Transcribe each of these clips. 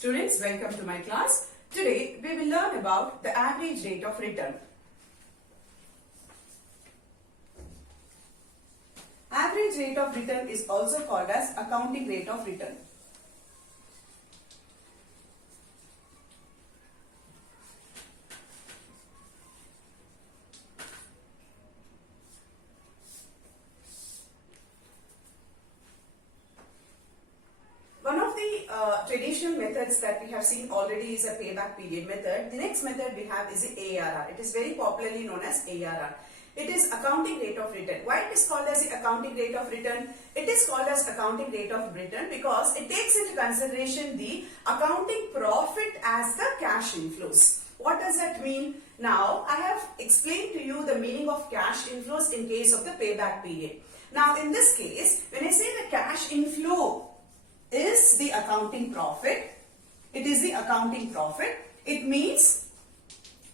Students, welcome to my class. Today we will learn about the average rate of return. Average rate of return is also called as accounting rate of return. Traditional methods that we have seen already is a payback period method. The next method we have is the ARR. It is very popularly known as ARR. It is accounting rate of return. Why it is called as the accounting rate of return? It is called as accounting rate of return because it takes into consideration the accounting profit as the cash inflows. What does that mean? Now, I have explained to you the meaning of cash inflows in case of the payback period. Now, in this case, when I say the cash inflow is the accounting profit, it is the accounting profit. It means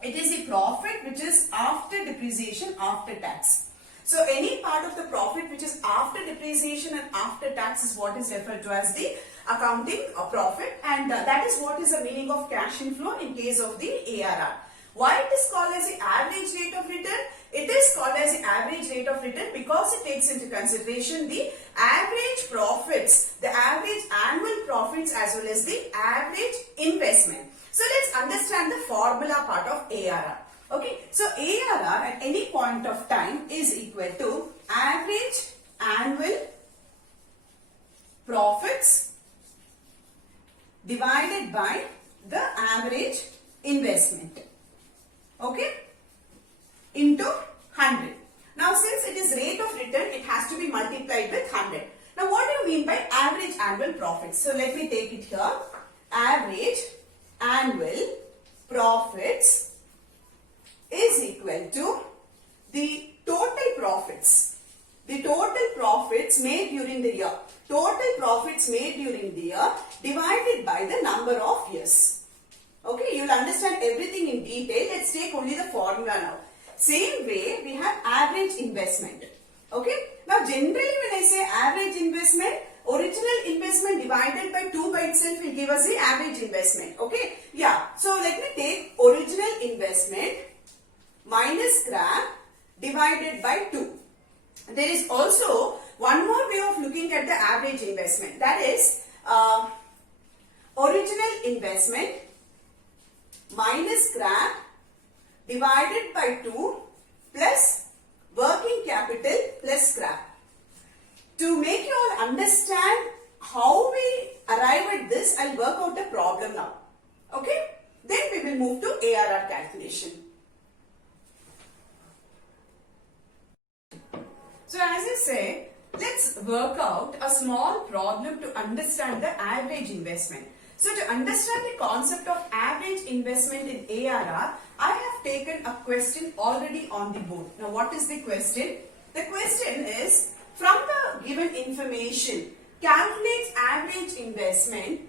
it is the profit which is after depreciation, after tax. So any part of the profit which is after depreciation and after tax is what is referred to as the accounting profit, and that is what is the meaning of cash inflow in case of the ARR. Why it is called as the average rate of return? It is called as the average rate of return because it takes into consideration the average profits, the average annual profits as well as the average investment. So let's understand the formula part of ARR. Okay, so ARR at any point of time is equal to average annual profits divided by the average investment. Okay, into 100. Now, since it is rate of return, it has to be multiplied with 100. Now, what do you mean by average annual profits? So, let me take it here. Average annual profits is equal to the total profits. The total profits made during the year. Total profits made during the year divided by the number of years. Okay, you will understand everything in detail. Let's take only the formula now. Same way, we have average investment. Okay, now generally when I say average investment, original investment divided by 2 by itself will give us the average investment. Okay, yeah. So let me take original investment minus scrap divided by 2. There is also one more way of looking at the average investment. That is original investment minus scrap divided by 2 plus working capital plus scrap. To make you all understand how we arrive at this, I'll work out a problem now. Okay? Then we will move to ARR calculation. So as I say, let's work out a small problem to understand the average investment. So to understand the concept of average investment in ARR, I have taken a question already on the board. Now what is the question? The question is, from the given information, calculate average investment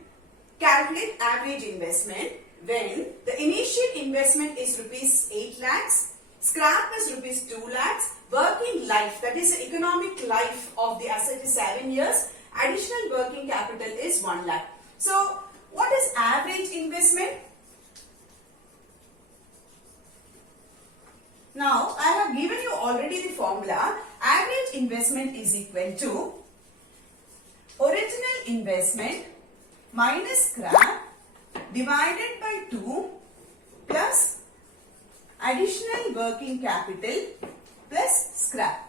when the initial investment is rupees 8 lakhs, scrap is rupees 2 lakhs, working life, that is the economic life of the asset is 7 years, additional working capital is 1 lakh. So what is average investment? Now, I have given you already the formula. Average investment is equal to original investment minus scrap divided by 2 plus additional working capital plus scrap.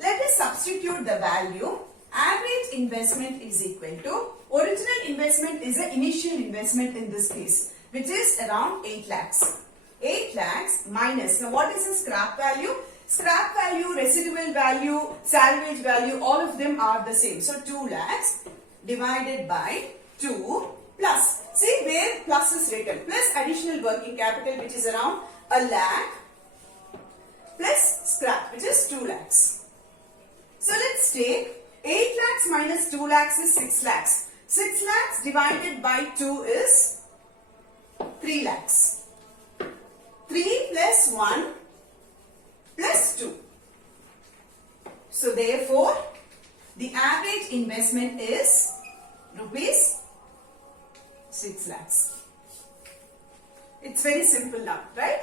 Let us substitute the value. Average investment is equal to, original investment is the initial investment in this case, which is around 8 lakhs. 8 lakhs minus, now what is the scrap value? Scrap value, residual value, salvage value, all of them are the same. So 2 lakhs divided by 2 plus, see where plus is written, plus additional working capital which is around 1 lakh plus scrap which is 2 lakhs. So let's take 8 lakhs minus 2 lakhs is 6 lakhs. 6 lakhs divided by 2 is 3 lakhs. 3 plus 1 plus 2. So therefore, the average investment is rupees 6 lakhs. It's very simple now, right?